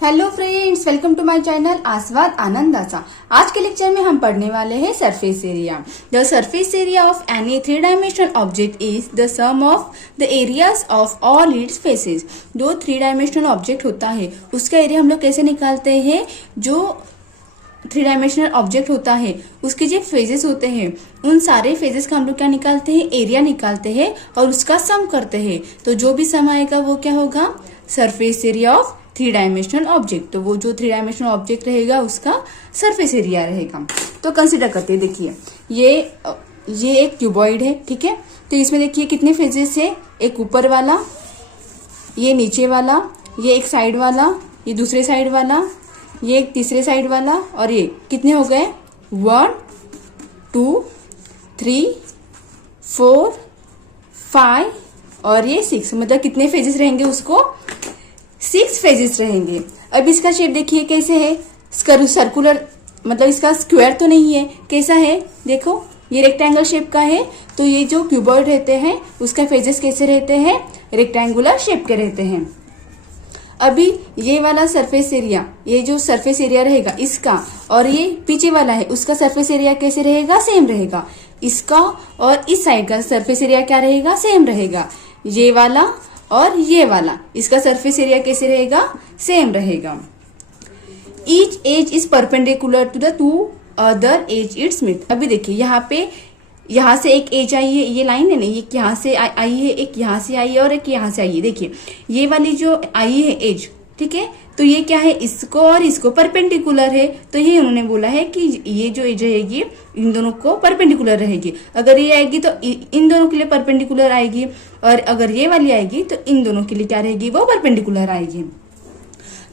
Hello friends, welcome to my channel Aaswad Anandacha. आज के lecture में हम पढ़ने वाले हैं surface area. The surface area of any three dimensional object is the sum of the areas of all its faces. जो three dimensional object होता है उसका एरिया हम लोग कैसे निकालते हैं? जो थ्री डायमेंशनल ऑब्जेक्ट होता है उसके जो फेजेस होते हैं उन सारे फेजेस का हम लोग क्या निकालते हैं? एरिया निकालते हैं और उसका सम करते हैं। तो जो भी सम आएगा वो क्या होगा? Surface area of three dimensional object. तो वो जो थ्री डायमेंशनल ऑब्जेक्ट रहेगा उसका सरफेस एरिया रहेगा। तो कंसिडर करते हैं, देखिए ये एक क्यूबॉइड है, ठीक है। तो इसमें देखिए कितने फेजेस है? एक ऊपर वाला, ये नीचे वाला, ये एक साइड वाला, ये दूसरे साइड वाला, ये एक तीसरे साइड वाला, और ये कितने हो गए? 1 2 3 4 5 और ये 6। मतलब कितने फेजेस रहेंगे? उसको 6 फेजेस रहेंगे। अब इसका शेप देखिए कैसे है? सर्कुलर, मतलब इसका स्क्वायर तो नहीं है। कैसा है? देखो ये रेक्टेंगल शेप का है। तो ये जो क्यूबॉइड रहते हैं उसका फेजेस कैसे रहते हैं? रेक्टेंगुलर शेप के रहते हैं। अभी ये वाला सरफेस एरिया, ये जो सरफेस एरिया रहेगा इसका, और ये पीछे वाला है उसका सरफेस एरिया कैसे रहेगा? सेम रहेगा। इसका और इस साइड का सरफेस एरिया क्या रहेगा? सेम रहेगा। ये वाला और ये वाला, इसका सरफेस एरिया कैसे रहेगा? सेम रहेगा। Each edge is perpendicular to the two other edge its meet. अभी देखिए यहाँ से एक एज आई है, ये लाइन है ना, ये यहाँ से आई है, एक यहाँ से आई है और एक यहाँ से आई है। देखिए ये वाली जो आई है एज, ठीक है, तो ये क्या है? इसको और इसको परपेंडिकुलर है। तो ये उन्होंने बोला है कि ये जो एज रहेगी इन दोनों को परपेंडिकुलर रहेगी। अगर ये आएगी तो इन दोनों के लिए परपेंडिकुलर आएगी, और अगर ये वाली आएगी तो इन दोनों के लिए क्या रहेगी? वो परपेंडिकुलर आएगी।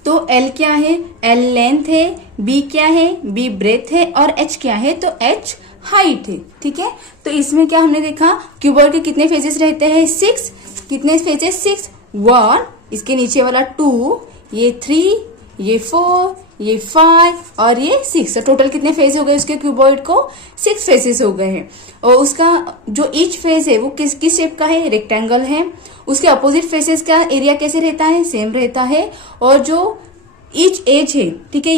तो L क्या है? L लेंथ है, B क्या है? B ब्रेथ है, और H क्या है? तो H हाइट है, ठीक है। तो इसमें क्या हमने देखा? क्यूबॉइड के कितने फेजेस रहते हैं? 6। कितने फेजेस? 6। 1, इसके नीचे वाला 2, ये 3, ये 4, ये 5 और ये 6। तो टोटल कितने फेज हो गए उसके क्यूबॉइड को? 6 फेसेस हो गए हैं। और उसका जो ईच फेज है वो किस शेप का है? रेक्टेंगल है। उसके अपोजिट फेसेस का एरिया कैसे रहता है? सेम रहता है। और जो ईच एज है, ठीक है,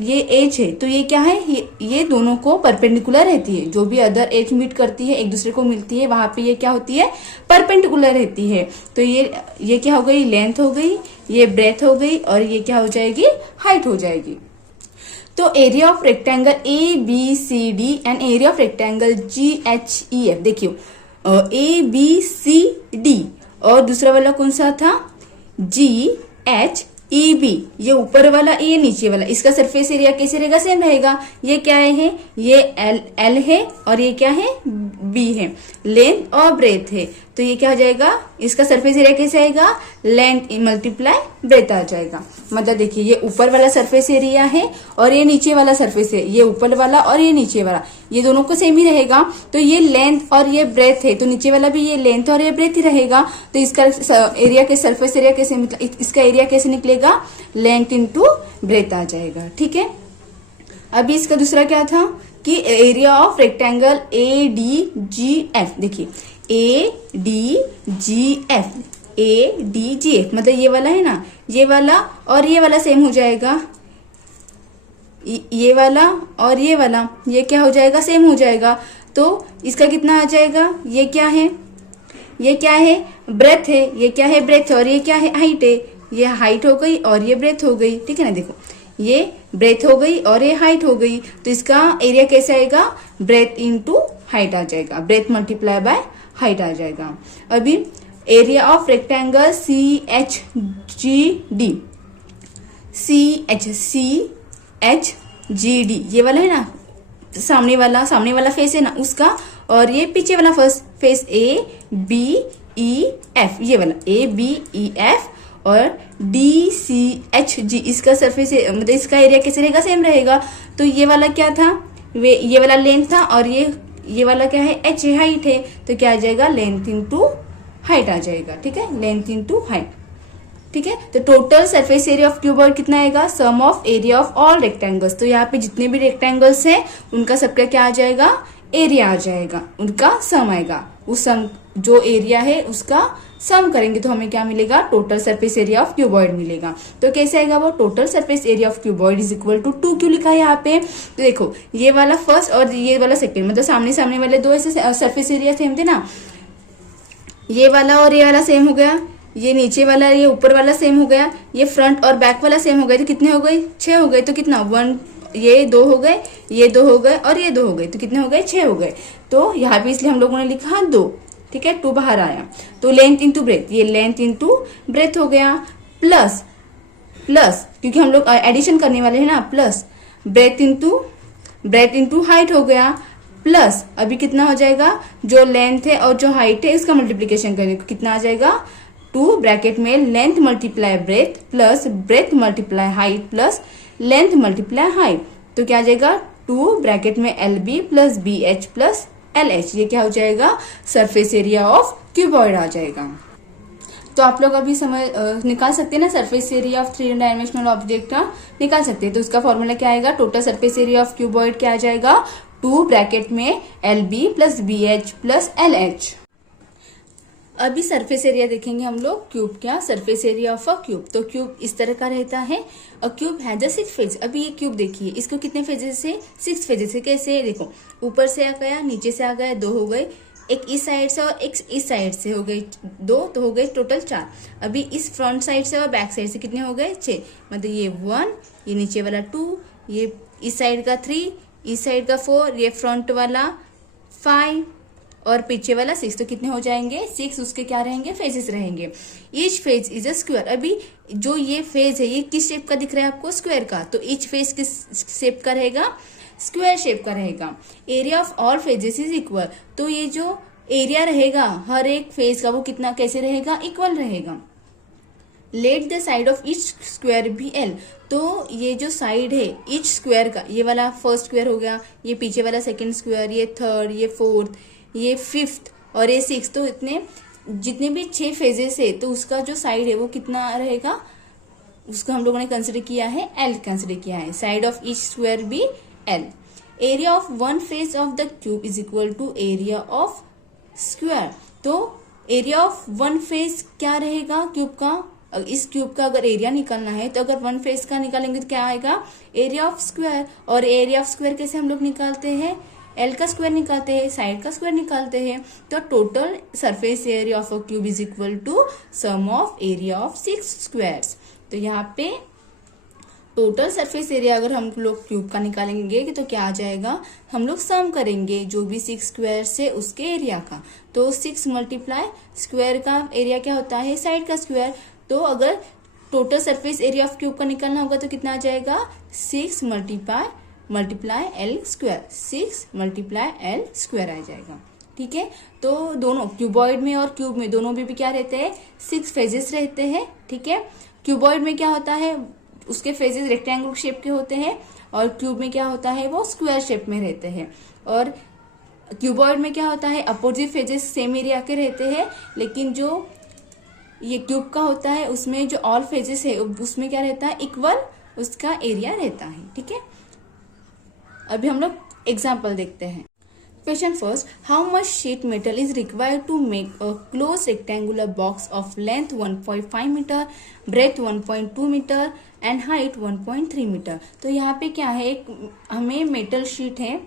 ये एज है, तो ये क्या है? ये दोनों को परपेंडिकुलर रहती है। जो भी अदर एज मीट करती है, एक दूसरे को मिलती है, वहां पे ये क्या होती है? परपेंडिकुलर रहती है। तो ये क्या हो गई? लेंथ हो गई, ये ब्रेथ हो गई, और ये क्या हो जाएगी? हाइट हो जाएगी। तो area of rectangle ABCD and area of rectangle GHEF, देखियो ABCD और दूसरा वाला कौन सा था? GHEB। ये ऊपर वाला, ये नीचे वाला, इसका सरफेस एरिया कैसे रहेगा? सेम रहेगा। ये क्या है? ये L है, और ये क्या है? B है। लेंथ और ब्रेथ है, तो ये क्या हो जाएगा? इसका सरफेस एरिया कैसे आएगा? लेंथ मल्टीप्लाई ब्रेथ आ जाएगा। मतलब देखिए ये ऊपर वाला सरफेस एरिया है और ये नीचे वाला सरफेस है। ये ऊपर वाला और ये नीचे वाला, ये दोनों को सेम ही रहेगा। तो ये लेंथ और ये ब्रेथ है, तो नीचे वाला भी ये लेंथ और ये ब्रेथ ही रहेगा। तो इसका एरिया के सरफेस एरिया कैसे, मतलब इसका एरिया कैसे निकलेगा? लेंथ इंटू ब्रेथ आ जाएगा, ठीक है। अभी इसका दूसरा क्या था कि एरिया ऑफ रेक्टेंगल ADGF। देखिए ADGF, ADGF मतलब ये वाला है ना, ये वाला और ये वाला सेम हो जाएगा। ये वाला और ये वाला, ये क्या हो जाएगा? सेम हो जाएगा। तो इसका कितना आ जाएगा? ये क्या है? ये क्या है? ब्रेथ है। ये क्या है? ब्रेथ। और ये क्या है? हाइट है। ये हाइट हो गई और ये ब्रेथ हो गई, ठीक है ना। देखो ये ब्रेथ हो गई और ये हाइट हो गई। तो इसका एरिया कैसे आएगा? ब्रेथ इंटू हाइट आ जाएगा। ब्रेथ मल्टीप्लाई बाय हाइट आ जाएगा। अभी area of rectangle CHGD, CHGD ये वाला है ना, सामने वाला फेस है ना उसका, और ये पीछे वाला फर्स्ट फेस ABEF, ये वाला ABEF और DCHG, इसका सरफेस मतलब इसका एरिया कैसे रहेगा? सेम रहेगा। तो ये वाला क्या था? ये वाला लेंथ था, और ये वाला क्या है? H हाइट है। तो क्या आ जाएगा? लेंथ इंटू हाइट आ जाएगा, ठीक है। लेंथ इंटू हाइट, ठीक है। तो total surface area of cuboid कितना आएगा? Sum of area of all rectangles. तो यहाँ पे जितने भी रेक्टेंगल्स हैं उनका सबका क्या आ जाएगा? एरिया आ जाएगा, उनका सम आएगा। उस सम जो एरिया है उसका सम करेंगे तो हमें क्या मिलेगा, total surface area of cuboid मिलेगा। तो कैसे आएगा वो, total surface area of cuboid is equal to 2 क्यों लिखा है यहाँ पे, तो देखो ये वाला फर्स्ट और ये वाला सेकेंड, मतलब सामने सामने वाले दो ऐसे सरफेस एरिया सेम थे ना, ये वाला और ये वाला सेम हो गया, ये नीचे वाला ये ऊपर वाला सेम हो गया, ये फ्रंट और बैक वाला सेम हो गया, तो कितने हो गए, 6 हो गए। तो कितना, 1, ये 2 हो गए, ये 2 हो गए और ये 2 हो गए, तो कितने हो गए, 6 हो गए। तो यहाँ पे इसलिए हम लोगों ने लिखा 2, ठीक है, 2 बाहर आया। तो लेंथ इंटू ब्रेथ, ये लेंथ इंटू ब्रेथ हो गया, प्लस प्लस क्योंकि हम लोग एडिशन करने वाले हैं ना, प्लस ब्रेथ इंटू हाइट हो गया, प्लस अभी कितना हो जाएगा, जो लेंथ है और जो हाइट है इसका मल्टीप्लीकेशन करेंगे, कितना आ जाएगा, 2 ब्रैकेट में length multiply breath plus breadth multiply height plus length multiply height, तो क्या आ जाएगा, 2 ब्रैकेट में LB plus BH plus LH, ये क्या हो जाएगा, सरफेस एरिया ऑफ क्यूबॉइड आ जाएगा। तो आप लोग अभी समझ निकाल सकते हैं ना, surface area of 3 dimensional object का निकाल सकते हैं। तो उसका फॉर्मूला क्या आएगा, total surface area of cuboid क्या आ जाएगा, 2 ब्रैकेट में LB plus BH plus LH। अभी सरफेस एरिया देखेंगे हम लोग, क्यूब क्या, surface area of a cube. तो क्यूब इस तरह का रहता है, अ क्यूब हैज अ 6 फेज। अभी ये क्यूब देखिए, इसको कितने फेजेस से, 6 फेजेस से। कैसे, देखो ऊपर से आ गया, नीचे से आ गया, 2 हो गए, एक इस साइड से और एक इस साइड से हो गई 2, तो हो गए टोटल 4। अभी इस फ्रंट साइड से और बैक साइड से कितने हो गए, 6, मतलब ये 1, ये नीचे वाला 2, ये इस साइड का 3, इस साइड का 4, ये फ्रंट वाला 5 और पीछे वाला 6, तो कितने हो जाएंगे, 6 उसके क्या रहेंगे, फेजेस रहेंगे। Each phase is a square. अभी जो ये फेज है ये किस शेप का दिख रहा है आपको, स्क्वायर का, तो ईच फेज किस शेप का रहेगा, स्क्वायर शेप का रहेगा। Area of all phases is equal, तो ये जो एरिया रहेगा हर एक फेज का वो कितना कैसे रहेगा, इक्वल रहेगा। Let the side of each square be L, तो ये जो साइड है ईच स्क्वायर का, ये वाला फर्स्ट स्क्वायर हो गया, ये पीछे वाला सेकंड स्क्वायर, ये थर्ड, ये फोर्थ, ये 5th और ये 6th, तो इतने जितने भी 6 फेजेस है तो उसका जो साइड है वो कितना रहेगा, उसको हम लोगों ने कंसिडर किया है L कंसिडर किया है। Side of each square be L। Area of one face of the cube is equal to area of square. तो एरिया ऑफ वन फेज क्या रहेगा क्यूब का, इस क्यूब का अगर एरिया निकालना है तो अगर वन फेज का निकालेंगे तो क्या आएगा, एरिया ऑफ स्क्वायर। और एरिया ऑफ स्क्वायर कैसे हम लोग निकालते हैं, L का स्क्वायर निकालते हैं, साइड का स्क्वायर निकालते हैं। तो total surface area of a cube is equal to sum of area of 6 squares. तो यहाँ पे टोटल सरफेस एरिया अगर हम लोग क्यूब का निकालेंगे तो क्या आ जाएगा, हम लोग सम करेंगे जो भी 6 स्क्वायर से उसके एरिया का। तो 6 मल्टीप्लाई स्क्वायर का एरिया क्या होता है, साइड का स्क्वायर। तो अगर total surface area of cube का निकालना होगा तो कितना आ जाएगा, 6 multiply L square, 6 multiply L square आ जाएगा। ठीक है, तो दोनों क्यूबॉइड में और क्यूब में दोनों में भी क्या रहते हैं, 6 फेजेस रहते हैं। ठीक है, क्यूबॉइड में क्या होता है, उसके फेजेस रेक्टेंगल शेप के होते हैं और क्यूब में क्या होता है, वो स्क्वायर शेप में रहते हैं। और क्यूबॉइड में क्या होता है, अपोजिट फेजेस सेम एरिया के रहते हैं, लेकिन जो ये क्यूब का होता है उसमें जो ऑल फेजेस है उसमें क्या रहता है, इक्वल उसका एरिया रहता है। ठीक है, अभी हम लोग एग्जाम्पल देखते हैं। Question first, how much sheet metal is required to make a close rectangular box of length 1.5 metre, breadth 1.2 metre and height 1.3 metre. तो यहाँ पे क्या है, एक हमें मेटल शीट है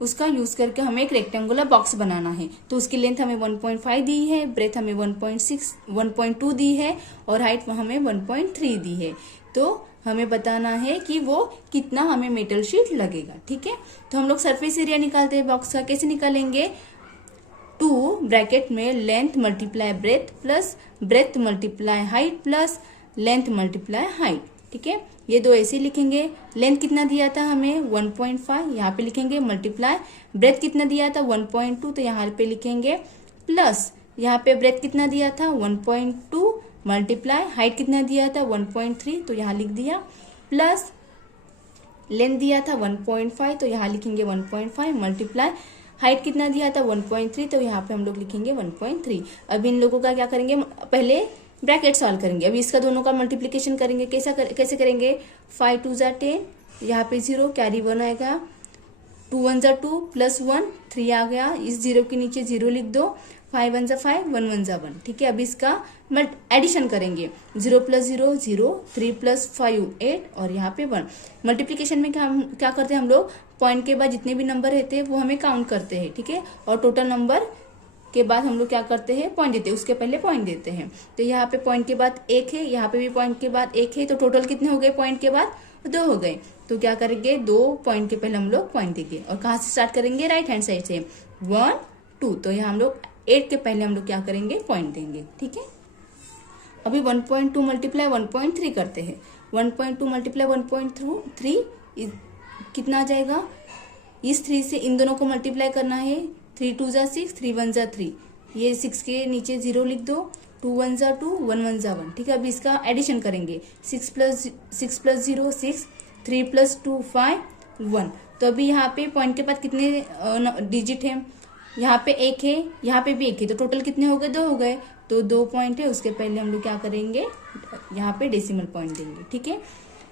उसका यूज करके हमें एक रेक्टेंगुलर बॉक्स बनाना है। तो उसकी लेंथ हमें 1.5 दी है, ब्रेथ हमें 1.2 दी है और हाइट हमें 1.3 दी है। तो हमें बताना है कि वो कितना हमें मेटल शीट लगेगा। ठीक है, तो हम लोग सरफेस एरिया निकालते हैं बॉक्स का। कैसे निकालेंगे, 2 ब्रैकेट में length multiply breath plus breadth multiply height plus length multiply height. ठीक है, ये दो ऐसे लिखेंगे। लेंथ कितना दिया था हमें 1.5, यहाँ पे लिखेंगे मल्टीप्लाई ब्रेथ कितना दिया था 1.2, तो यहाँ पे लिखेंगे प्लस यहाँ पे ब्रेथ कितना दिया था 1.2 मल्टीप्लाई हाइट कितना दिया था 1.3, तो यहाँ लिख दिया, प्लस लेंथ दिया था 1.5, तो यहाँ लिखेंगे 1.5 मल्टीप्लाई हाइट कितना दिया था 1.3, तो यहाँ पे हम लोग लिखेंगे 1.3। अब इन लोगों का क्या करेंगे, पहले ब्रैकेट सॉल्व करेंगे। अभी इसका दोनों का मल्टीप्लिकेशन करेंगे। कैसे करेंगे, 5 2 जा 10, यहाँ पे 0 कैरी 1 आएगा, 2 1 जा 2 प्लस 1 3 आ गया, इस 0 के नीचे 0 लिख दो, 5 1 जा 5, 1 1 जा 1, ठीक है। अभी इसका एडिशन करेंगे, 0 + 0 0, 3 + 5 8 और यहाँ पे 1। मल्टीप्लीकेशन में क्या करते हैं हम लोग, पॉइंट के बाद जितने भी नंबर रहते हैं वो हमें काउंट करते हैं, ठीक है। और टोटल नंबर के बाद हम लोग क्या करते हैं, पॉइंट देते हैं, उसके पहले पॉइंट देते हैं। तो यहाँ पे पॉइंट के बाद 1 है, यहाँ पे भी पॉइंट के बाद 1 है, तो टोटल कितने हो गए पॉइंट के बाद, 2 हो गए। तो क्या करेंगे, 2 पॉइंट के पहले हम लोग पॉइंट देंगे। और कहाँ से स्टार्ट करेंगे, राइट हैंड साइड से, 1 2। तो यहाँ हम लोग 8 के पहले हम लोग क्या करेंगे, पॉइंट देंगे, ठीक है। अभी 1.2 मल्टीप्लाई 1.3 करते हैं। 1.2 मल्टीप्लाई 1.3 कितना आ जाएगा, इस 3 से इन दोनों को मल्टीप्लाई करना है। 3 2 जा 6, 3 1 जा 3, ये 6 के नीचे 0 लिख दो। 2 1 जा 2, 1 1 जा 1, ठीक है। अभी इसका एडिशन करेंगे, 6 + 0 6, 3 + 2 5 1। तो अभी यहाँ पे पॉइंट के बाद कितने डिजिट है, यहाँ पे 1 है, यहाँ पे भी 1 है, तो टोटल कितने हो गए, 2 हो गए। तो 2 पॉइंट है, उसके पहले हम लोग क्या करेंगे, यहाँ पे डेसिमल पॉइंट देंगे, ठीक है।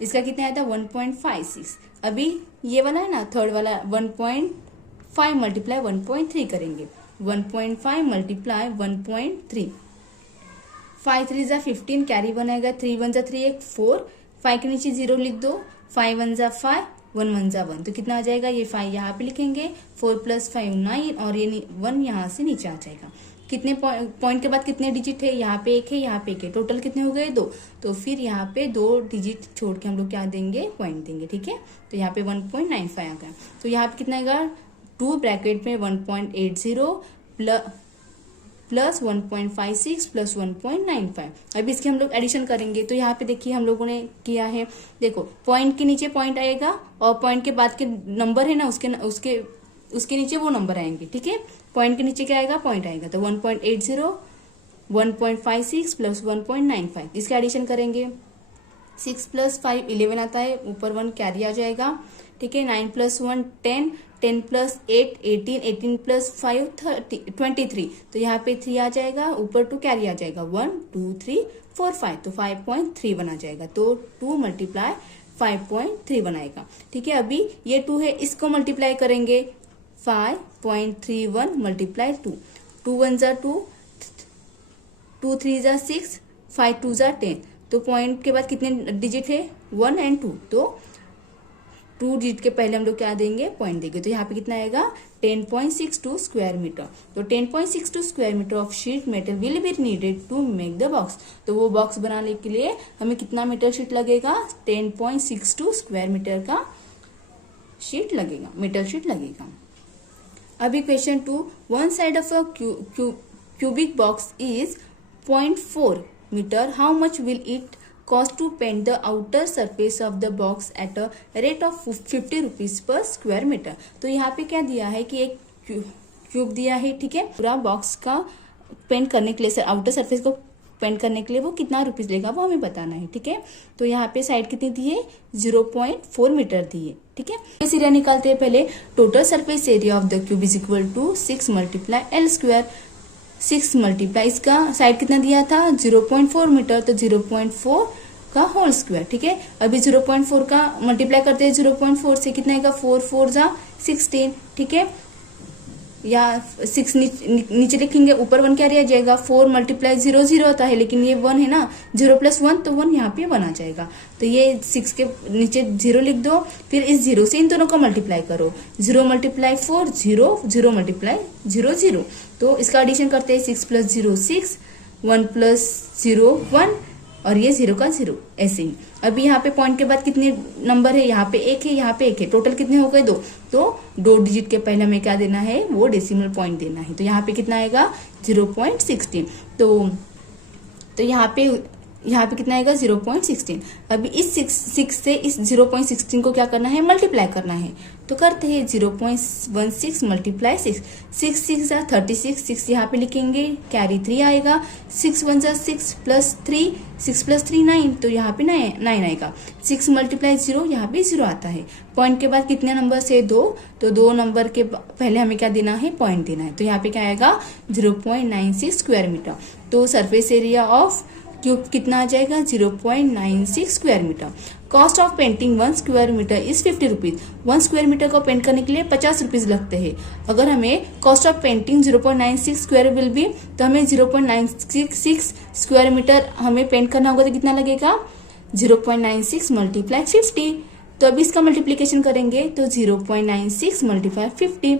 इसका कितना आया था, 1.56। अभी ये वाला है ना, थर्ड वाला, 1.5 मल्टीप्लाई 1.3 करेंगे। 1.5 मल्टीप्लाई 1.3, 5 3 जा 15, कैरी 1 आएगा, 3 1 जा 3 4, 5 के नीचे 0 लिख दो। 5 1 जा 5, 1 1 जा 1, तो कितना आ जाएगा, ये 5 यहाँ पे लिखेंगे, 4 + 5 9 और ये 1 यहाँ से नीचे आ जाएगा। कितने पॉइंट के बाद कितने डिजिट है, यहाँ पे 1 है, यहाँ पे 1 है, टोटल कितने हो गए, 2। तो फिर यहाँ पे 2 डिजिट छोड़ के हम लोग क्या देंगे, पॉइंट देंगे, ठीक है। तो यहाँ पे 1.95 आ गया। तो यहाँ पे कितना आएगा, 2 ब्रैकेट में 1.80 प्लस 1.56 प्लस 1.95। अभी इसके हम लोग एडिशन करेंगे। तो यहाँ पे देखिए हम लोगों ने किया है, देखो पॉइंट के नीचे पॉइंट आएगा और पॉइंट के बाद के नंबर है ना, उसके नीचे वो नंबर आएंगे, ठीक है। पॉइंट के नीचे क्या आएगा, पॉइंट आएगा। तो 1.80 1.56 प्लस 1.95, इसका एडिशन करेंगे। 6 + 5 11 आता है, ऊपर 1 कैरी आ जाएगा, ठीक है। 9 + 1 10, 10 + 8 18, 18 + 5 23। तो यहाँ पे 3 आ जाएगा, ऊपर 2 कैरी आ जाएगा, 1 2 3 4 5, तो 5.3 बना जाएगा। तो 2 मल्टीप्लाई 5.3 बनाएगा, ठीक है। अभी ये 2 है, इसको मल्टीप्लाई करेंगे, 5.31 मल्टीप्लाई 2, 2 1 जा 2, 2 3 जा 6, 5 2 जा 10। तो पॉइंट के बाद कितने डिजिट है, 1 और 2, तो 2 डिजिट के पहले हम लोग क्या देंगे, पॉइंट देंगे। तो यहाँ पे कितना आएगा, 10.62 स्क्वायर मीटर। तो 10.62 square metre of sheet metal will be needed to make the box. तो वो बॉक्स बनाने के लिए हमें कितना मीटर शीट लगेगा, 10.62 स्क्वायर मीटर का शीट लगेगा, मीटर शीट लगेगा। अभी question 2, one side of a cubic box is 0.4 metre, how much will it cost to paint the outer surface of the box at a rate of 50 rupees per square meter। तो यहाँ पे क्या दिया है कि एक क्यूब दिया है, ठीक है। पूरा बॉक्स का पेंट करने के लिए, आउटर सरफेस को पेंट करने के लिए वो कितना रुपीज लेगा वो हमें बताना है, ठीक है। तो यहाँ पे साइड कितनी दी है, 0.4 मीटर दी है, ठीक है। इस एरिया निकालते हैं पहले। Total surface area of the cube is equal to 6 × L square. 6 multiply इसका साइड कितना दिया था, 0.4 मीटर, तो 0.4 का होल स्क्वायर, ठीक है। अभी 0.4 का मल्टीप्लाई करते हैं 0.4 से, कितना आएगा, 4 4 जा 16, ठीक है। या 6 नीचे लिखेंगे, ऊपर 1 क्या रह जाएगा, 4 × 0 0 आता है, लेकिन ये 1 है ना, 0 + 1 तो 1 यहाँ पे 1 आ जाएगा। तो ये 6 के नीचे 0 लिख दो, फिर इस 0 से इन दोनों को मल्टीप्लाई करो, 0 × 4 0, 0 × 0 0। तो इसका एडिशन करते हैं, 6 + 0 6, 1 + 0 1 और ये 0 का 0, ऐसे ही। अभी यहाँ पे पॉइंट के बाद कितने नंबर है, यहाँ पे 1 है, यहाँ पे 1 है, टोटल कितने हो गए, 2। तो 2 डिजिट के पहले हमें क्या देना है, वो डेसिमल पॉइंट देना है। तो यहाँ पे कितना आएगा, 0.16। तो यहाँ पे कितना आएगा, 0.16। अभी इस 6 से इस 0.16 को क्या करना है, मल्टीप्लाई करना है। तो करते हैं, 0.16 मल्टीप्लाई 6, 6 6 जा 36, 6 यहाँ पे लिखेंगे, कैरी 3 आएगा, 6 1 जा 6 प्लस 3, 6 + 3 9, तो यहाँ पे 9 आएगा। 6 × 0, यहाँ पे 0 आता है। पॉइंट के बाद कितने नंबर से, 2, तो 2 नंबर के पहले हमें क्या देना है, पॉइंट देना है। तो यहाँ पे क्या आएगा, 0.96 स्क्वायर मीटर। तो सरफेस एरिया ऑफ क्यूब कितना आ जाएगा, 0.96 square metre. Cost of painting 1 square metre is 50 rupees. 1 square metre को पेंट करने के लिए 50 रुपीज लगते हैं। अगर हमें cost of painting 0.96 square will be, तो हमें 0.96 स्क्वायर मीटर हमें पेंट करना होगा, तो कितना लगेगा 0.96 मल्टीप्लाई 50। तो अभी इसका मल्टीप्लीकेशन करेंगे तो 0.96 मल्टीप्लाई 50।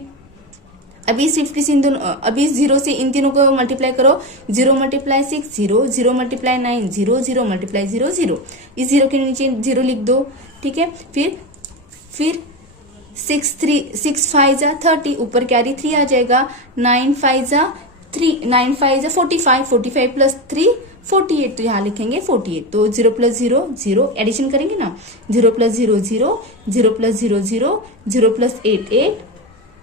अभी इस 50 से इन दोनों, अभी इस 0 से इन तीनों को मल्टीप्लाई करो, 0 मल्टीप्लाई 6 0, 0 मल्टीप्लाई 9 0, 0 मल्टीप्लाई 0 0। इस 0 के नीचे 0 लिख दो, ठीक है। फिर 6 5 जा 30, ऊपर कैरी 3 आ जाएगा, 9 5 जा 45, 45 प्लस 3 48, तो यहाँ लिखेंगे 48। तो 0 प्लस 0 0, एडिशन करेंगे ना, 0 प्लस 0 0, 0 प्लस 0 0, 0 प्लस 8 8,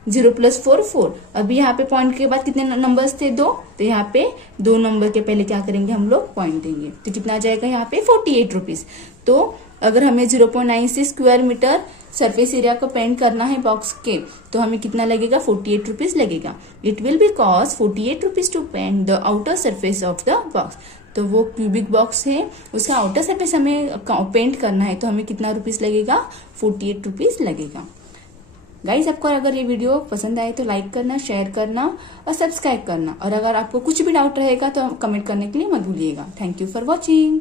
0 प्लस 4 4। अभी यहाँ पे पॉइंट के बाद कितने नंबर्स थे 2, तो यहाँ पे 2 नंबर के पहले क्या करेंगे हम लोग पॉइंट देंगे, तो कितना आ जाएगा यहाँ पे 48 रुपीज। तो अगर हमें 0.96 स्क्वायर मीटर सरफेस एरिया को पेंट करना है बॉक्स के, तो हमें कितना लगेगा 48 रुपीज लगेगा। It will be cost 48 rupees to paint the outer surface of the box. तो वो क्यूबिक बॉक्स है, उसका आउटर सरफेस हमें पेंट करना है, तो हमें कितना रुपीज लगेगा 48 रुपीज लगेगा। गाइज, आपको अगर ये वीडियो पसंद आए तो लाइक करना, शेयर करना और सब्सक्राइब करना, और अगर आपको कुछ भी डाउट रहेगा तो कमेंट करने के लिए मत भूलिएगा। Thank you for watching.